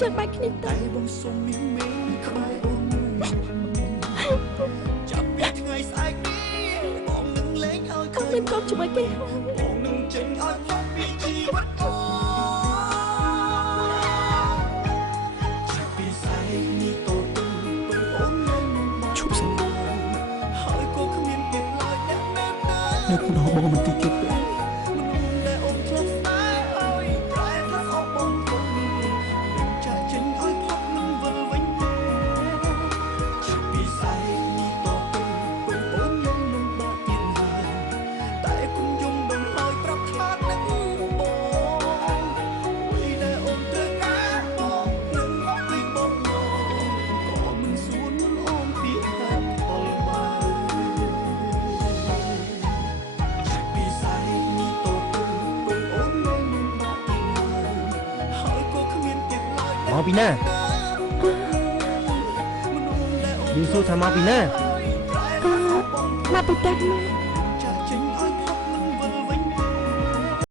ចាំបាច់គ្នាទៅបងសុំមានខ្វាយអូនចាប់ពីថ្ងៃស្អែកនេះបងនឹងលេងឲ្យឃើញមានកូនជាមួយគេបងនឹងចេញឲ្យផុតពីជីវិតអូចាប់ពីស្អែកនេះតទៅពេលអូននៅនឹងឈប់សិនហើយក៏គ្មានទៀតឡើយអ្នកណានៅក្នុងបងមិនទីទៀតមកពីណាយើងសួរថាមកពីណាមកពីផ្ទះម៉ែ